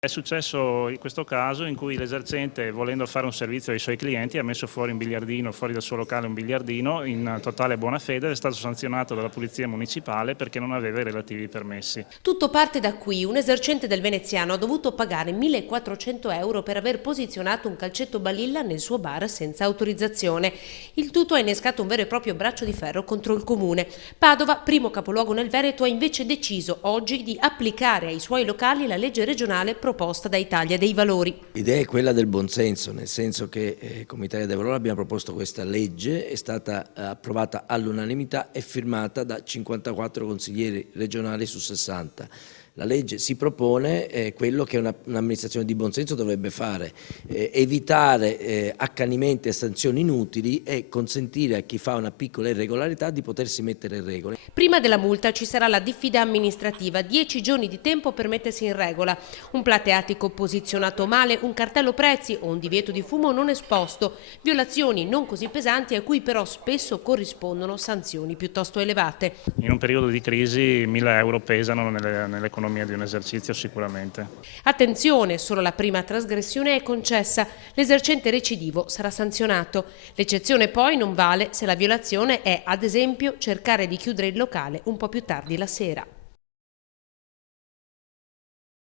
È successo in questo caso in cui l'esercente, volendo fare un servizio ai suoi clienti, ha messo fuori un biliardino, fuori dal suo locale un biliardino in totale buona fede ed è stato sanzionato dalla polizia municipale perché non aveva i relativi permessi. Tutto parte da qui. Un esercente del Veneziano ha dovuto pagare 1.400 euro per aver posizionato un calcetto balilla nel suo bar senza autorizzazione. Il tutto ha innescato un vero e proprio braccio di ferro contro il comune. Padova, primo capoluogo nel Veneto, ha invece deciso oggi di applicare ai suoi locali la legge regionale proposta da Italia dei Valori. L'idea è quella del buonsenso, nel senso che come Italia dei Valori abbiamo proposto questa legge, è stata approvata all'unanimità e firmata da 54 consiglieri regionali su 60. La legge si propone quello che un'amministrazione di buonsenso dovrebbe fare, evitare accanimenti e sanzioni inutili e consentire a chi fa una piccola irregolarità di potersi mettere in regola. Prima della multa ci sarà la diffida amministrativa, 10 giorni di tempo per mettersi in regola. Un plateatico posizionato male, un cartello prezzi o un divieto di fumo non esposto, violazioni non così pesanti a cui però spesso corrispondono sanzioni piuttosto elevate. In un periodo di crisi 1.000 euro pesano nell'economia di un esercizio sicuramente. Attenzione, solo la prima trasgressione è concessa, l'esercente recidivo sarà sanzionato. L'eccezione poi non vale se la violazione è, ad esempio, cercare di chiudere il locale un po' più tardi la sera.